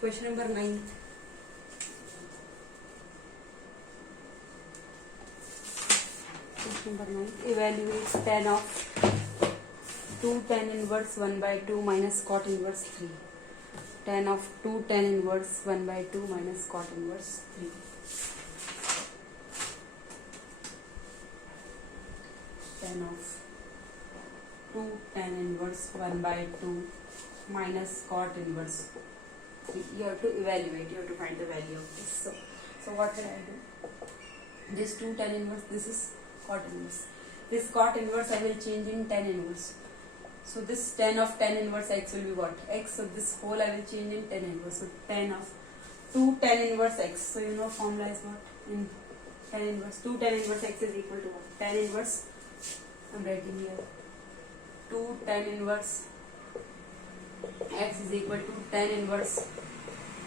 Question number 9. Question number 9. Evaluate tan of 2 tan inverse 1 by 2 minus cot inverse 3. Tan of 2 tan inverse 1 by 2 minus cot inverse 3. Tan of 2 tan inverse 1 by 2 minus cot inverse 3. You have to evaluate, you have to find the value of this. So what will I do? This 2 tan inverse, this is cot inverse. This cot inverse I will change in tan inverse. So this tan of tan inverse x will be what? X. So this whole I will change in tan inverse. So tan of 2 tan inverse x. So you know formula is what? In tan inverse. 2 tan inverse x is equal to what? Tan inverse, I am writing here. 2 tan inverse x is equal to tan inverse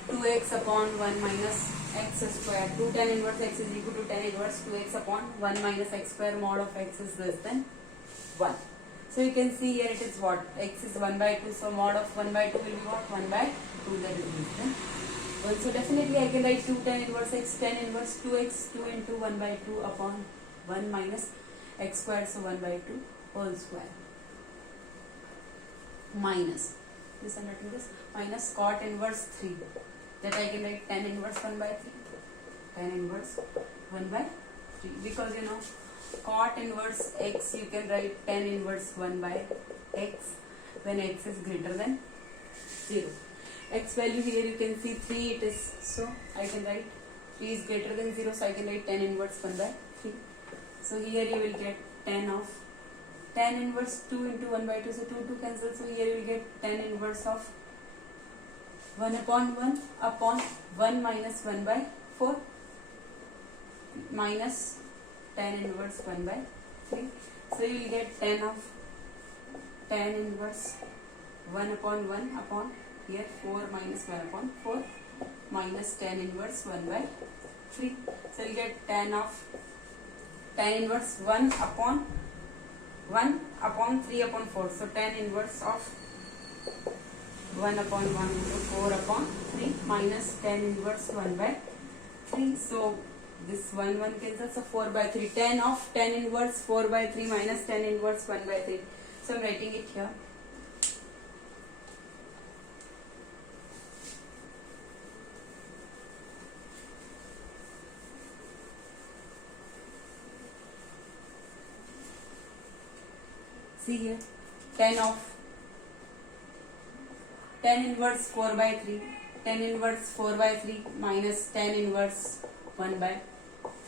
2x upon 1 minus x square. 2 tan inverse x is equal to tan inverse 2x upon 1 minus x square mod of x is less than 1. So you can see here it is what? X is 1 by 2. So mod of 1 by 2 will be what? 1 by 2, that is less than 1. So definitely I can write 2 tan inverse x, tan inverse 2x, 2 into 1 by 2 upon 1 minus x square. So 1 by 2 whole square. Minus this under to this minus cot inverse 3, that I can write tan inverse 1 by 3, tan inverse 1 by 3, because you know cot inverse x you can write tan inverse 1 by x when x is greater than 0. X value here you can see 3 it is, so I can write 3 is greater than 0, so I can write tan inverse 1 by 3. So here you will get tan of tan inverse 2 into 1 by 2, so 2 cancel, so here you will get tan inverse of 1 upon 1 minus 1 by 4 minus tan inverse 1 by 3. So you will get tan of tan inverse 1 upon 1 upon here 4 minus 1 upon 4 minus tan inverse 1 by 3. So you will get tan of tan inverse 1 upon 3 upon 4. So tan inverse of 1 upon 1 into 4 upon 3 minus tan inverse 1 by 3. So this 1 cancels, so 4 by 3. Tan of tan inverse 4 by 3 minus tan inverse 1 by 3. So I am writing it here. See here, tan of tan inverse 4 by 3, tan inverse 4 by 3 minus tan inverse 1 by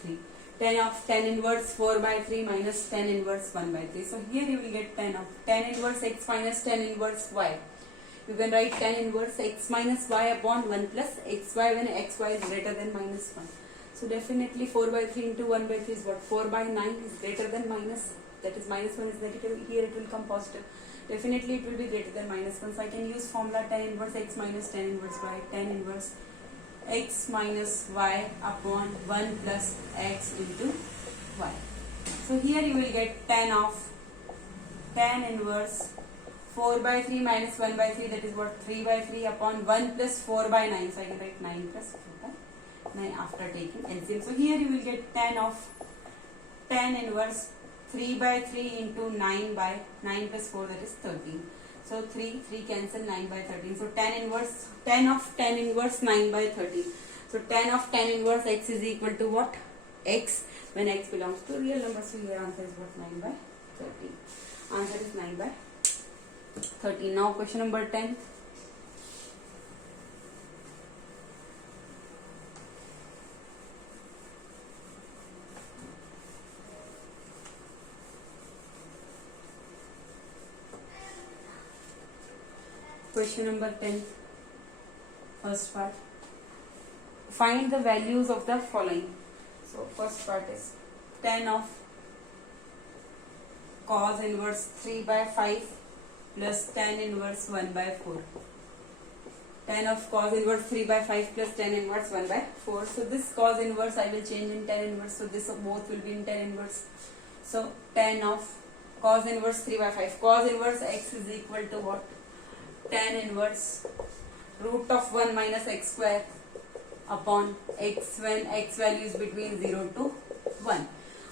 3. Tan of tan inverse 4 by 3 minus tan inverse 1 by 3. So here you will get tan of tan inverse x minus tan inverse y. You can write tan inverse x minus y upon 1 plus xy when xy is greater than minus 1. So definitely 4 by 3 into 1 by 3 is what? 4 by 9 is greater than minus, that is minus 1 is negative, here it will come positive. Definitely it will be greater than minus 1. So I can use formula tan inverse x minus tan inverse y. Tan inverse x minus y upon 1 plus x into y. So here you will get tan of tan inverse 4 by 3 minus 1 by 3, that is what? 3 by 3 upon 1 plus 4 by 9. So I can write 9 plus 4 by 9 after taking LCM. So here you will get tan of tan inverse 3 by 3 into 9 by 9 plus 4, that is 13. So 3 cancel, 9 by 13. So tan of tan inverse 9 by 13. So tan of tan inverse x is equal to what? X when x belongs to real numbers. So your answer is what? 9 by 13. Answer is 9 by 13. Now question number 10. Question number 10, first part. Find the values of the following. So first part is tan of cos inverse 3 by 5 plus tan inverse 1 by 4. Tan of cos inverse 3 by 5 plus tan inverse 1 by 4. So this cos inverse I will change in tan inverse. So this both will be in tan inverse. So tan of cos inverse 3 by 5. Cos inverse x is equal to what? Tan inverse root of 1 minus x square upon x when x value is between 0 to 1.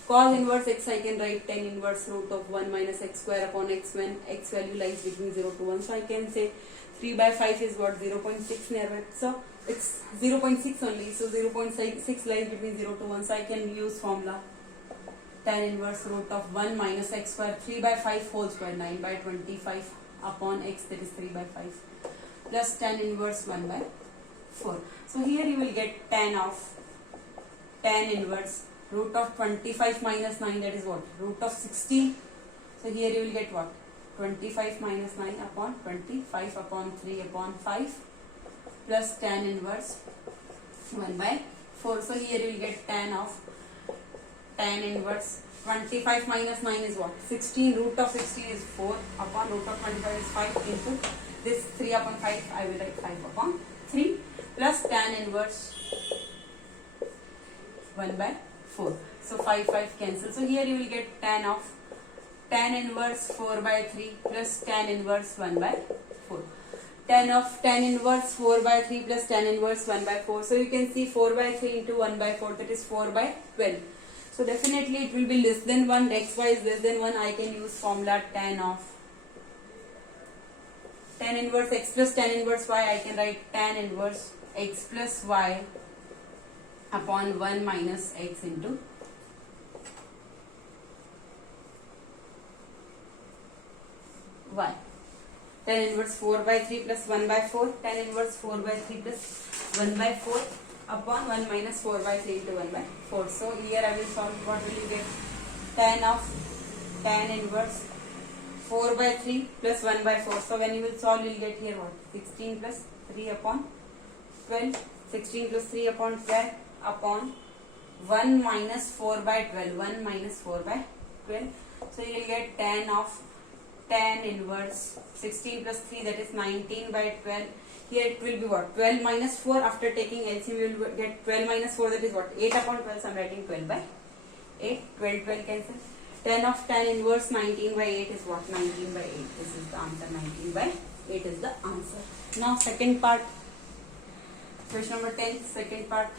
Cos inverse x I can write tan inverse root of 1 minus x square upon x when x value lies between 0 to 1. So I can say 3 by 5 is what, 0.6 nearby. So it's 0.6 only. So 0.6 lies between 0 to 1. So I can use formula tan inverse root of 1 minus x square, 3 by 5 whole square, 9 by 25 upon x, that is 3 by 5, plus tan inverse 1 by 4. So here you will get tan inverse root of 25 minus 9, that is what, root of 16. So here you will get what, 25 minus 9 upon 25 upon 3 upon 5 plus tan inverse 1 by 4. So here you will get tan inverse 25 minus 9 is what, 16, root of 16 is 4 upon root of 25 is 5 into this 3 upon 5, I will write 5 upon 3 plus tan inverse 1 by 4. So 5 cancel. So here you will get tan inverse 4 by 3 plus tan inverse 1 by 4. Tan inverse 4 by 3 plus tan inverse 1 by 4. So you can see 4 by 3 into 1 by 4, that is 4 by 12. So definitely it will be less than 1, xy is less than 1. I can use formula tan inverse x plus tan inverse y. I can write tan inverse x plus y upon 1 minus x into y. Tan inverse 4 by 3 plus 1 by 4. Tan inverse 4 by 3 plus 1 by 4 upon 1 minus 4 by 3 into 1 by 4. So here I will solve. What will you get? Tan inverse 4 by 3 plus 1 by 4. So when you will solve, you will get here what? 16 plus 3 upon 12. 16 plus 3 upon 12 upon 1 minus 4 by 12. 1 minus 4 by 12. So you will get tan inverse 16 plus 3, that is 19 by 12. Here it will be what? 12 minus 4. After taking LCM, you will get 12 minus 4, that is what? 8 upon 12. So I am writing 12 by 8. 12 cancel. Tan inverse 19 by 8 is what? 19 by 8. This is the answer. 19 by 8 is the answer. Now second part. Question number 10, second part.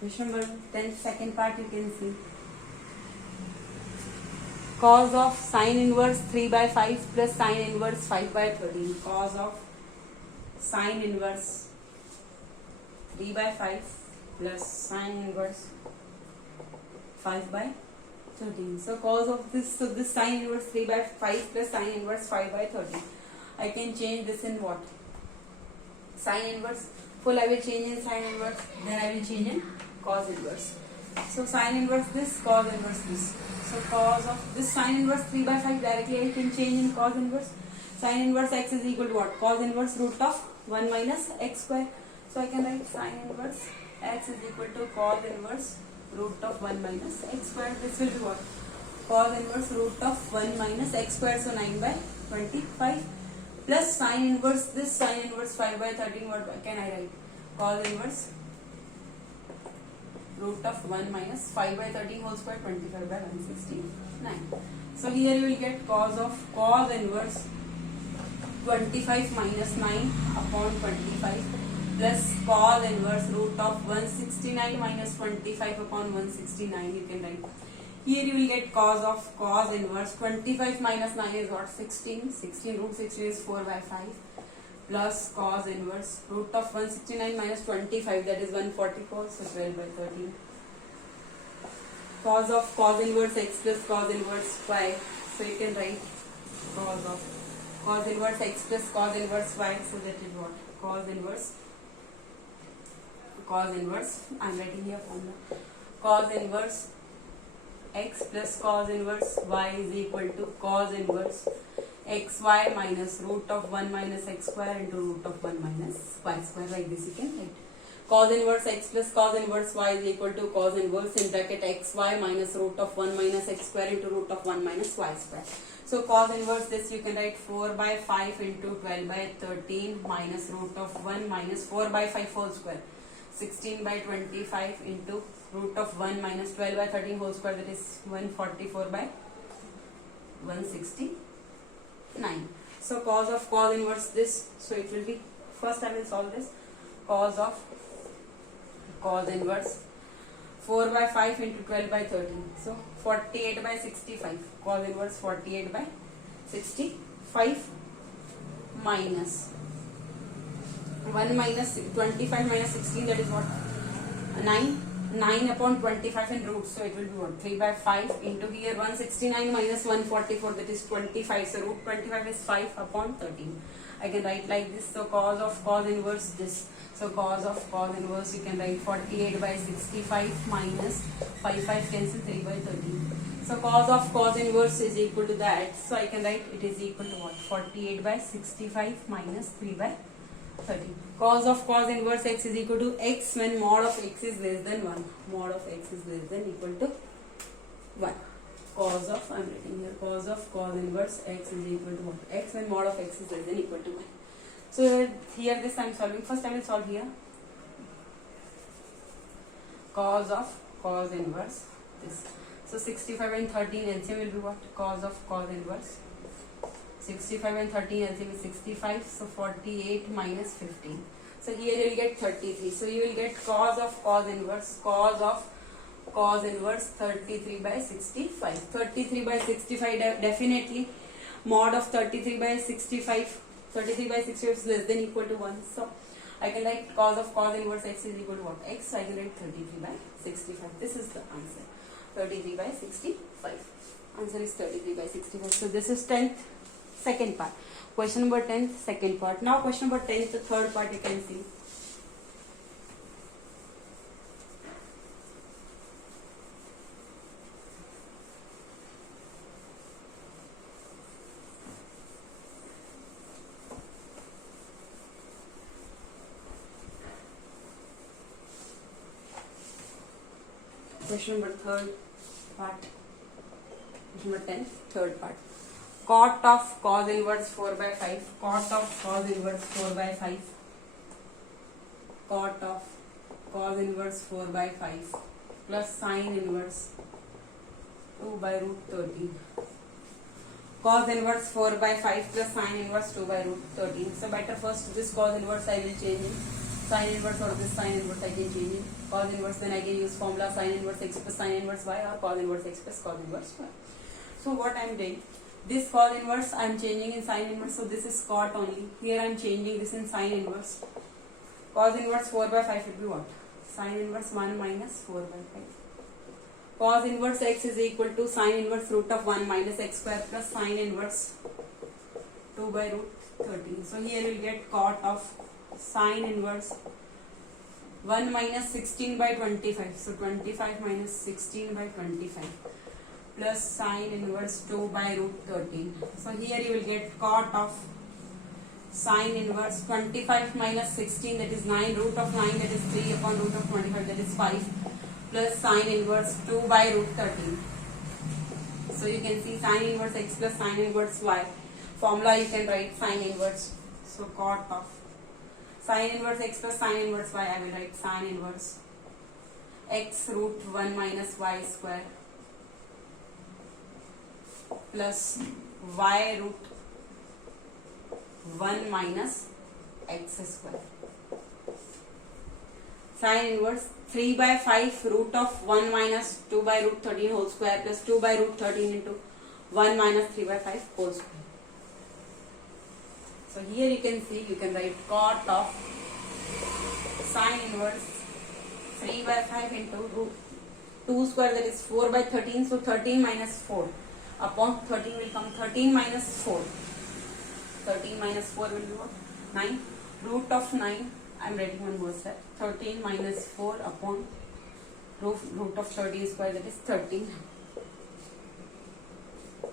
Question number 10, second part, you can see. Cos of sine inverse 3 by 5 plus sine inverse 5 by 13. Cos of sine inverse 3 by 5 plus sine inverse 5 by 13. So cos of this, so this sine inverse 3 by 5 plus sine inverse 5 by 13. I can change this in what? Sine inverse. Full I will change in sine inverse, then I will change in cos inverse. So sine inverse this, cos inverse this. So cos of this sine inverse 3 by 5 directly I can change in cos inverse. Sine inverse x is equal to what? Cos inverse root of 1 minus x square. So I can write sine inverse x is equal to cos inverse root of 1 minus x square. This will be what? Cos inverse root of 1 minus x square. So 9 by 25 plus sine inverse this, sine inverse 5 by 13. What can I write? Cos inverse root of 1 minus 5 by 13 whole square, 25 by 169. So here you will get cos inverse 25 minus 9 upon 25 plus cos inverse root of 169 minus 25 upon 169. You can write. Here you will get cos inverse 25 minus 9 is what? 16. 16 root 16 is 4 by 5 plus cos inverse root of 169 minus 25, that is 144. So 12 by 13. Cos inverse x plus cos inverse y. So you can write cos inverse x plus cos inverse y. So that is what? Cos inverse. I am writing here formula. Cos inverse x plus cos inverse y is equal to cos inverse xy minus root of 1 minus x square into root of 1 minus y square. Like this you can write. cos inverse x plus cos inverse y is equal to cos inverse in bracket xy minus root of 1 minus x square into root of 1 minus y square. So cos inverse this you can write 4 by 5 into 12 by 13 minus root of 1 minus 4 by 5 whole square. 16 by 25 into root of 1 minus 12 by 13 whole square, that is 144 by 169. So cos of cos inverse this, so it will be, first I will solve this, cos of cos inverse 4 by 5 into 12 by 13, so 48 by 65, cos inverse 48 by 65 minus 1 minus 25 minus 16, that is what, 9 upon 25 in roots, so it will be what, 3 by 5 into here 169 minus 144, that is 25, so root 25 is 5 upon 13. I can write like this, so cos of cos inverse this, so cos of cos inverse you can write 48 by 65 minus 5 cancel, 3 by 13. So cos of cos inverse is equal to that, so I can write it is equal to what, 48 by 65 minus 3 by 13. Cos of cos inverse x is equal to x when mod of x is less than 1. Mod of x is less than equal to 1. Cos of, I am writing here, cos of cos inverse x is equal to what? X when mod of x is less than equal to 1. So here this I am solving. First I will solve here. Cos of cos inverse this. So 65 and 13 LCM will be what? Cos of cos inverse. 65 and 13 LCM is 65, so 48 minus 15. So here you will get 33. So you will get cos of cos inverse 33 by 65. 33 by 65 definitely mod of 33 by 65. 33 by 65 is less than equal to 1. So I can write cos of cos inverse x is equal to what? X. So I can write 33 by 65. This is the answer. 33 by 65. Answer is 33 by 65. So this is 10th. Second part. Question number 10, second part. Now question number 10 is the third part, you can see. Question number third part. Question number 10, third part. Cot of cos inverse 4 by 5, cot of cos inverse 4 by 5, cot of cos inverse 4 by 5 plus sine inverse 2 by root 13. Cos inverse 4 by 5 plus sine inverse 2 by root 13. So better first this cos inverse I will change in. Sine inverse or this sine inverse I can change in. Cos inverse, then I can use formula sine inverse x plus sine inverse y or cos inverse x plus cos inverse y. So what I am doing, this cos inverse I am changing in sine inverse, so this is cot only. Here I am changing this in sine inverse. Cos inverse 4 by 5 would be what? Sine inverse 1 minus 4 by 5. Cos inverse x is equal to sine inverse root of 1 minus x square plus sine inverse 2 by root 13. So here we will get cot of sine inverse 1 minus 16 by 25. So 25 minus 16 by 25. Plus sine inverse 2 by root 13. So here you will get cot of sine inverse 25 minus 16, that is 9, root of 9, that is 3 upon root of 25, that is 5, plus sine inverse 2 by root 13. So you can see sine inverse x plus sine inverse y. Formula you can write sine inverse. So cot of sine inverse x plus sine inverse y, I will write sine inverse x root 1 minus y square plus y root 1 minus x square. Sine inverse 3 by 5 root of 1 minus 2 by root 13 whole square plus 2 by root 13 into 1 minus 3 by 5 whole square. So here you can see, you can write cot of sine inverse 3 by 5 into root 2 square, that is 4 by 13. So 13 minus 4 upon 13 will come 13 minus 4. 13 minus 4 will be what? 9. Root of 9, I am writing one more step. 13 minus 4 upon root of 13 square, that is 13.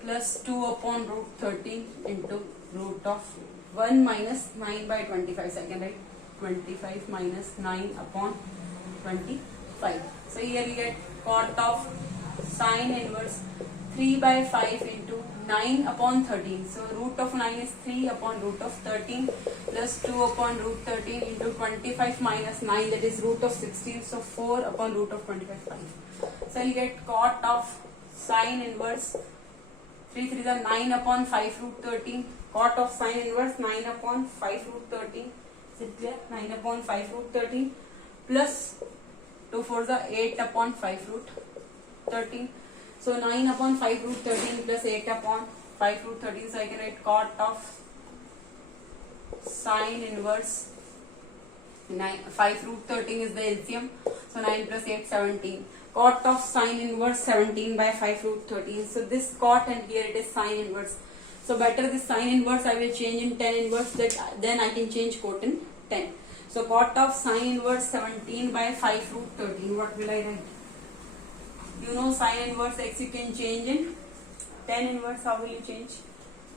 Plus 2 upon root 13 into root of 1 minus 9 by 25. So I can write 25 minus 9 upon 25. So here we get cot of sine inverse 3 by 5 into 9 upon 13. So root of 9 is 3 upon root of 13 plus 2 upon root 13 into 25 minus 9, that is root of 16. So 4 upon root of 25, 5. So I'll get cot of sine inverse 3 3 is 9 upon 5 root 13. Cot of sine inverse 9 upon 5 root 13. Is it clear? 9 upon 5 root 13 plus 2 4 is 8 upon 5 root 13. So 9 upon 5 root 13 plus 8 upon 5 root 13. So I can write cot of sine inverse 5 root 13 is the LCM. So 9 plus 8, 17. Cot of sine inverse 17 by 5 root 13. So this cot and here it is sine inverse. So better this sine inverse I will change in tan inverse, that then I can change cot in tan. So cot of sine inverse 17 by 5 root 13. What will I write? You know sine inverse x you can change in tan inverse. How will you change?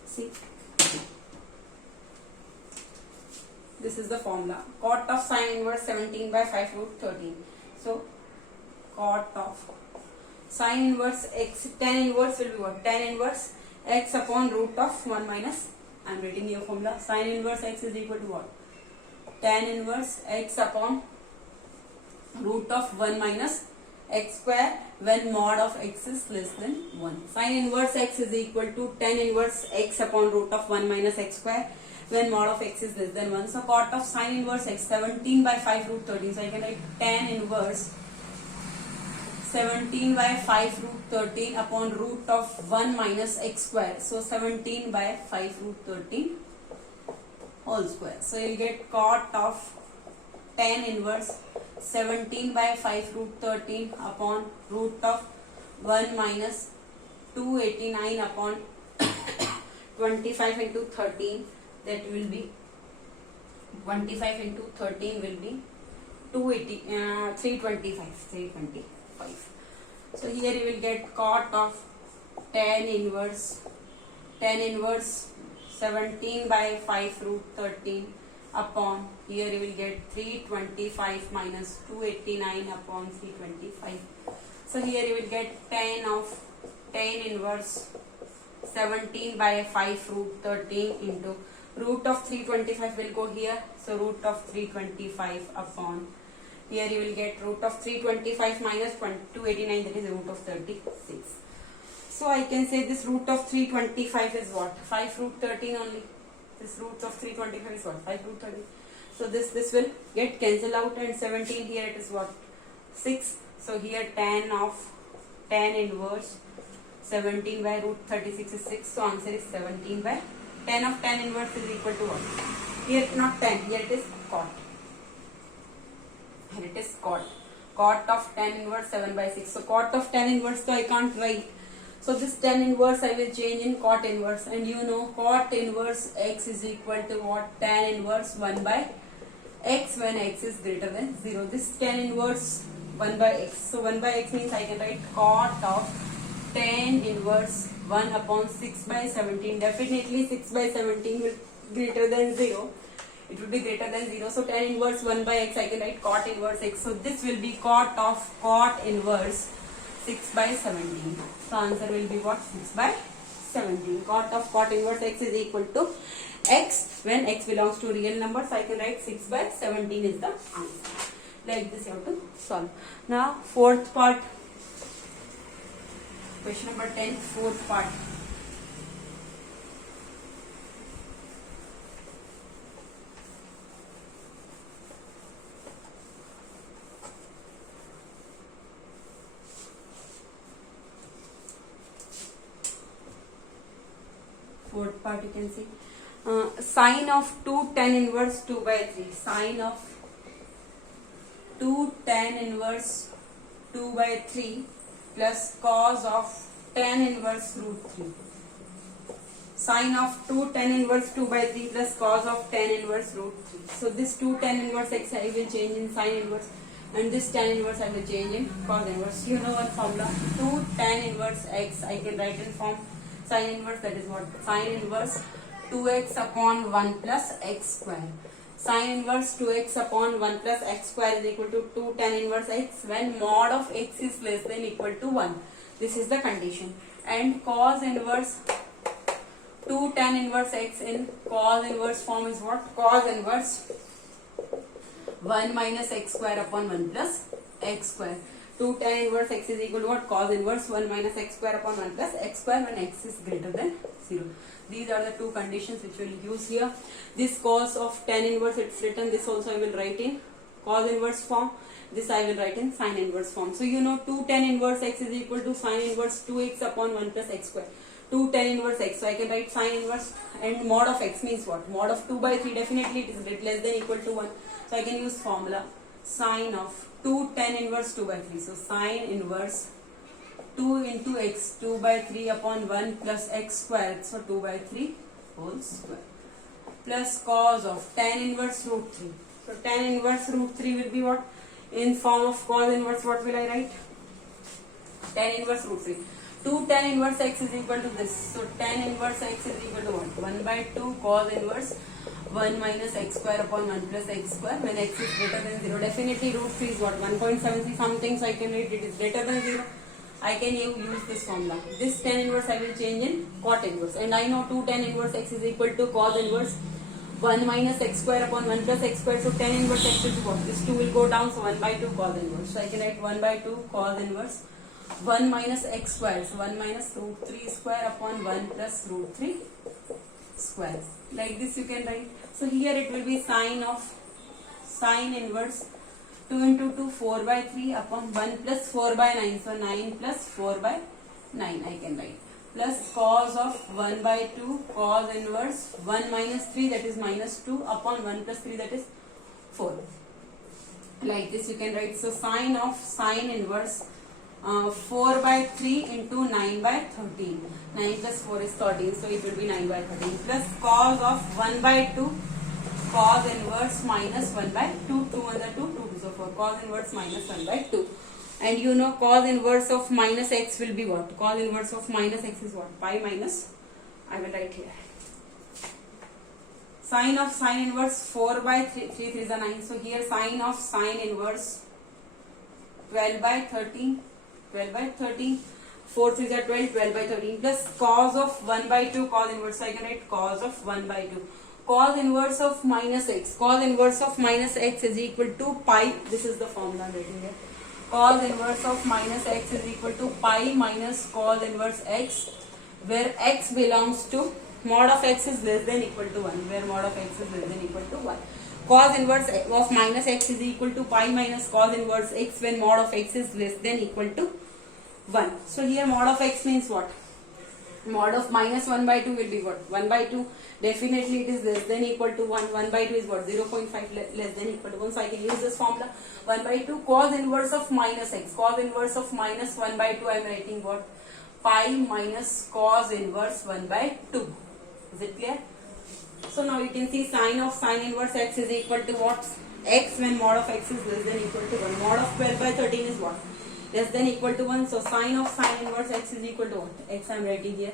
See, this is the formula. Cot of sine inverse 17 by 5 root 13. So cot of sine inverse x, tan inverse will be what? Tan inverse x upon root of 1 minus, I am writing your formula. Sine inverse x is equal to what? Tan inverse x upon root of 1 minus x square when mod of x is less than 1. Sine inverse x is equal to tan inverse x upon root of 1 minus x square when mod of x is less than 1. So cot of sine inverse x 17 by 5 root 13. So I can write tan inverse 17 by 5 root 13 upon root of 1 minus x square. So 17 by 5 root 13 whole square. So you'll get cot of tan inverse 17 by 5 root 13 upon root of 1 minus 289 upon 25 into 13. That will be 25 into 13 will be 325. So here you will get cot of tan inverse 17 by 5 root 13 upon, here you will get 325 minus 289 upon 325. So here you will get tan of tan inverse 17 by 5 root 13 into root of 325 will go here. So root of 325 upon, here you will get root of 325 minus 289, that is root of 36. So I can say this root of 325 is what? 5 root 13 only. This root of 325 is what? 5 root 13. So this will get cancelled out, and 17 here it is what? 6. So here tan inverse 17 by root 36 is 6. So answer is 17 by tan of tan inverse is equal to what? Here not tan, here it is cot. Here it is cot. Cot of tan inverse 7 by 6. So cot of tan inverse, so I can't write. So this tan inverse I will change in cot inverse, and you know cot inverse x is equal to what? Tan inverse 1 by x when x is greater than 0. This tan inverse 1 by x. So 1 by x means I can write cot of tan inverse 1 upon 6 by 17. Definitely 6 by 17 will greater than 0. It will be greater than 0. So tan inverse 1 by x I can write cot inverse x. So this will be cot of cot inverse 6 by 17. So answer will be what? 6 by 17. Cot of cot inverse x is equal to x when x belongs to real number. So I can write 6 by 17 is the answer. Like this you have to solve. Now fourth part. Question number 10, fourth part. Fourth part you can see. Sine of 2 tan inverse 2 by 3. Sine of 2 tan inverse 2 by 3 plus cos of tan inverse root 3. Sine of 2 tan inverse 2 by 3 plus cos of tan inverse root 3. So this 2 tan inverse x I will change in sine inverse, and this tan inverse I will change in cos inverse. You know one formula. 2 tan inverse x I can write in form sine inverse, that is what? Sine inverse 2x upon 1 plus x square. Sin inverse 2x upon 1 plus x square is equal to 2 tan inverse x when mod of x is less than equal to 1. This is the condition. And cos inverse 2 tan inverse x in cos inverse form is what? Cos inverse 1 minus x square upon 1 plus x square. 2 tan inverse x is equal to what? Cos inverse 1 minus x square upon 1 plus x square when x is greater than 0. These are the two conditions which we will use here. This cos of tan inverse, it's written. This also I will write in cos inverse form. This I will write in sin inverse form. So you know 2 tan inverse x is equal to sin inverse 2x upon 1 plus x square. 2 tan inverse x. So I can write sin inverse, and mod of x means what? Mod of 2 by 3, definitely it is less than equal to 1. So I can use formula sin of 2 tan inverse 2 by 3. So sin inverse 2 into x, 2 by 3 upon 1 plus x squared, so 2 by 3 whole square, plus cos of tan inverse root 3. So tan inverse root 3 will be what? In form of cos inverse, what will I write? Tan inverse root 3. 2 tan inverse x is equal to this. So tan inverse x is equal to what? 1 by 2 cos inverse 1 minus x square upon 1 plus x square when x is greater than 0. Definitely root 3 is what? 1.73 something, so I can write it is greater than 0. I can use this formula. This tan inverse I will change in cot inverse, and I know 2 tan inverse x is equal to cos inverse 1 minus x square upon 1 plus x square. So tan inverse x is what? This 2 will go down, so 1 by 2 cos inverse. So I can write 1 by 2 cos inverse 1 minus x square, so 1 minus root 3 square upon 1 plus root 3 square. Like this you can write. So here it will be sin of sin inverse 2 into 2 4 by 3 upon 1 plus 4 by 9, so 9 plus 4 by 9 I can write, plus cos of 1 by 2 cos inverse 1 minus 3, that is minus 2 upon 1 plus 3, that is 4. Like this you can write. So sin of sin inverse 4 by 3 into 9 by 13. 9 plus 4 is 13, so it will be 9 by 13, plus cos of 1 by 2 cos inverse minus 1 by 2, 2 and the 2, 2, so 4, cos inverse minus 1 by 2. And you know cos inverse of minus x will be what? Cos inverse of minus x is what? Pi minus, I will write here. Sin of sin inverse 4 by 3, 3 is a 9, so here sin of sin inverse 12 by 13, 12 by 13, 4 3 are 12, 12 by 13, plus cos of 1 by 2 cos inverse, so I can write cos of 1 by 2. Cos inverse of minus x. Cos inverse of minus x is equal to pi. This is the formula I am writing here. Cos inverse of minus x is equal to pi minus cos inverse x, where x belongs to mod of x is less than equal to 1, where mod of x is less than equal to 1. Cos inverse of minus x is equal to pi minus cos inverse x when mod of x is less than equal to 1. So here mod of x means what? Mod of minus 1 by 2 will be what? 1 by 2. Definitely it is less than equal to 1. 1 by 2 is what? 0.5 less than equal to 1. So I can use this formula. 1 by 2 cos inverse of minus x. Cos inverse of minus 1 by 2 I am writing what? Pi minus cos inverse 1 by 2. Is it clear? So now you can see sin of sin inverse x is equal to what? X when mod of x is less than equal to 1. Mod of 12 by 13 is what? Less than equal to 1. So sin of sin inverse x is equal to what? X I am writing here.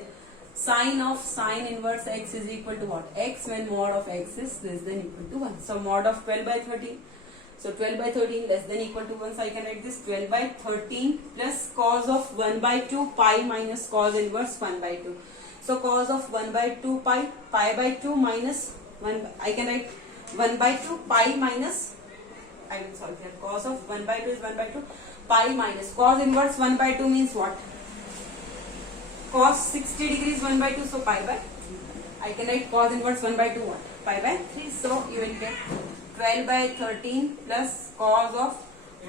Sin of sin inverse x is equal to what? X when mod of x is less than equal to 1. So mod of 12 by 13. So 12 by 13 less than equal to 1. So I can write this 12 by 13 plus cos of 1 by 2 pi minus cos inverse 1 by 2. So cos of 1 by 2 pi by 2 minus 1. I can write 1 by 2 pi minus, I will solve here. Cos of 1 by 2 is 1 by 2 pi minus cos inverse 1 by 2 means what? Cos 60 degrees 1 by 2, so pi by 3. I can write cos inverse 1 by 2 what? Pi by 3. So you will get 12 by 13 plus cos of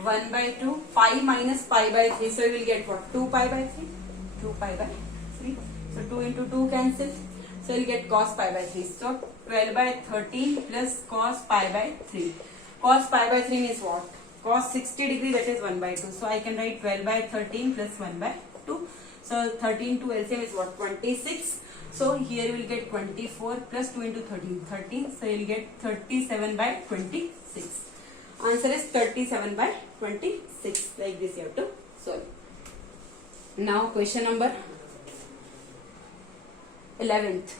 1 by 2 pi minus pi by 3. So you will get what? 2 pi by 3. 2 pi by 3. So 2 into 2 cancel. So you will get cos pi by 3. So 12 by 13 plus cos pi by 3. Cos pi by 3 means what? Cos 60 degree, that is 1 by 2. So I can write 12 by 13 plus 1 by 2. So 13 to LCM is what? 26. So here you will get 24 plus 2 into 13. 13. So you will get 37 by 26. Answer is 37 by 26. Like this you have to solve. Now question number 11th.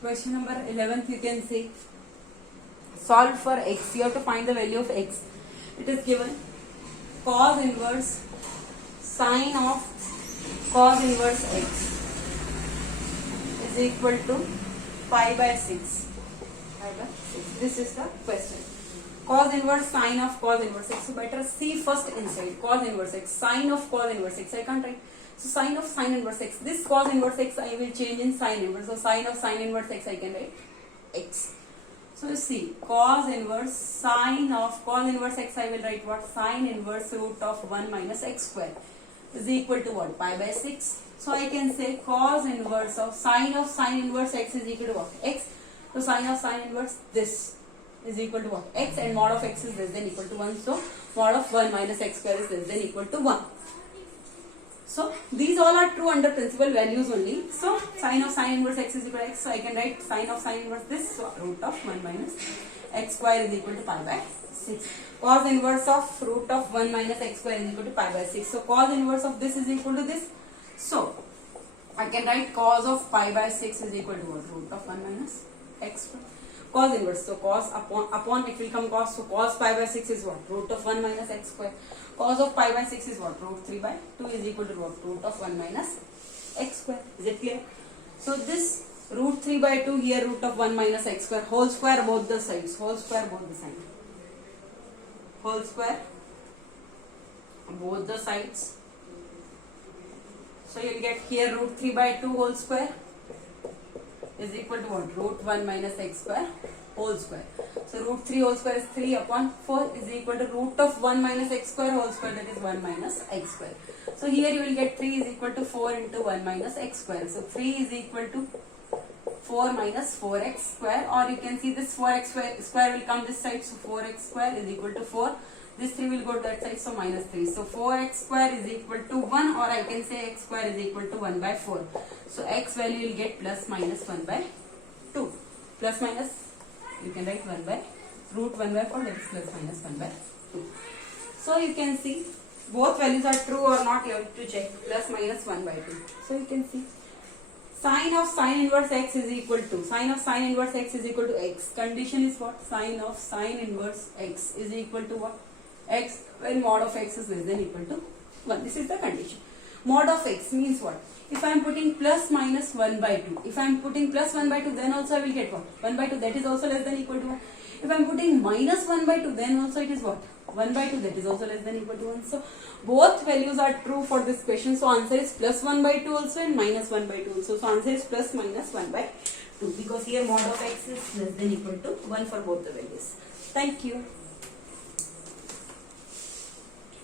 Question number 11th you can see. Solve for x. You have to find the value of x. It is given cos inverse sine of cos inverse x is equal to pi by 6. Pi by 6. This is the question. Cos inverse sine of cos inverse x. So better see first inside. Cos inverse x. Sine of cos inverse x. I can't write. So sine of sine inverse x. This cos inverse x I will change in sine inverse. So sine of sine inverse x I can write x. So you see cos inverse sine of cos inverse x I will write what? Sine inverse root of 1 minus x square is equal to what? Pi by 6. So I can say cos inverse of sine inverse x is equal to what? X. So sine of sine inverse this is equal to what? X, and mod of x is less than equal to 1. So mod of 1 minus x square is less than equal to 1. So these all are true under principal values only. So sine of sine inverse x is equal to x. So I can write sine of sine inverse this. So root of 1 minus x square is equal to pi by 6. Cos inverse of root of 1 minus x square is equal to pi by 6. So cos inverse of this is equal to this. So I can write cos of pi by 6 is equal to what? Root of 1 minus x square. Cos inverse. So cos upon it will come cos. So cos pi by 6 is what? Root of 1 minus x square. Cos of pi by 6 is what? Root 3 by 2 is equal to what? Root of 1 minus x square. Is it clear? So this root 3 by 2 here root of 1 minus x square whole square both the sides. Whole square both the sides. Whole square both the sides. So you will get here root 3 by 2 whole square is equal to what? Root 1 minus x square whole square. So root 3 whole square is 3 upon 4 is equal to root of 1 minus x square whole square, that is 1 minus x square. So here you will get 3 is equal to 4 into 1 minus x square. So 3 is equal to 4 minus 4x square, or you can see this 4x square will come this side. So 4x square is equal to 4. This 3 will go to that side, so minus 3. So 4x square is equal to 1, or I can say x square is equal to 1 by 4. So x value will get plus minus 1 by 2. Plus minus, you can write 1 by root 1 by 4, that is plus minus 1 by 2. So you can see both values are true or not, you have to check. Plus minus 1 by 2. So you can see sine of sine inverse x is equal to, sine of sine inverse x is equal to x. Condition is what? Sine of sine inverse x is equal to what? X, when mod of x is less than equal to 1. This is the condition. Mod of x means what? If I am putting plus minus 1 by 2, if I am putting plus 1 by 2, then also I will get what? 1 by 2, that is also less than equal to 1. If I am putting minus 1 by 2, then also it is what? 1 by 2, that is also less than equal to 1. So both values are true for this question. So answer is plus 1 by 2 also and minus 1 by 2 also. So answer is plus minus 1 by 2, because here mod of x is less than equal to 1 for both the values. Thank you.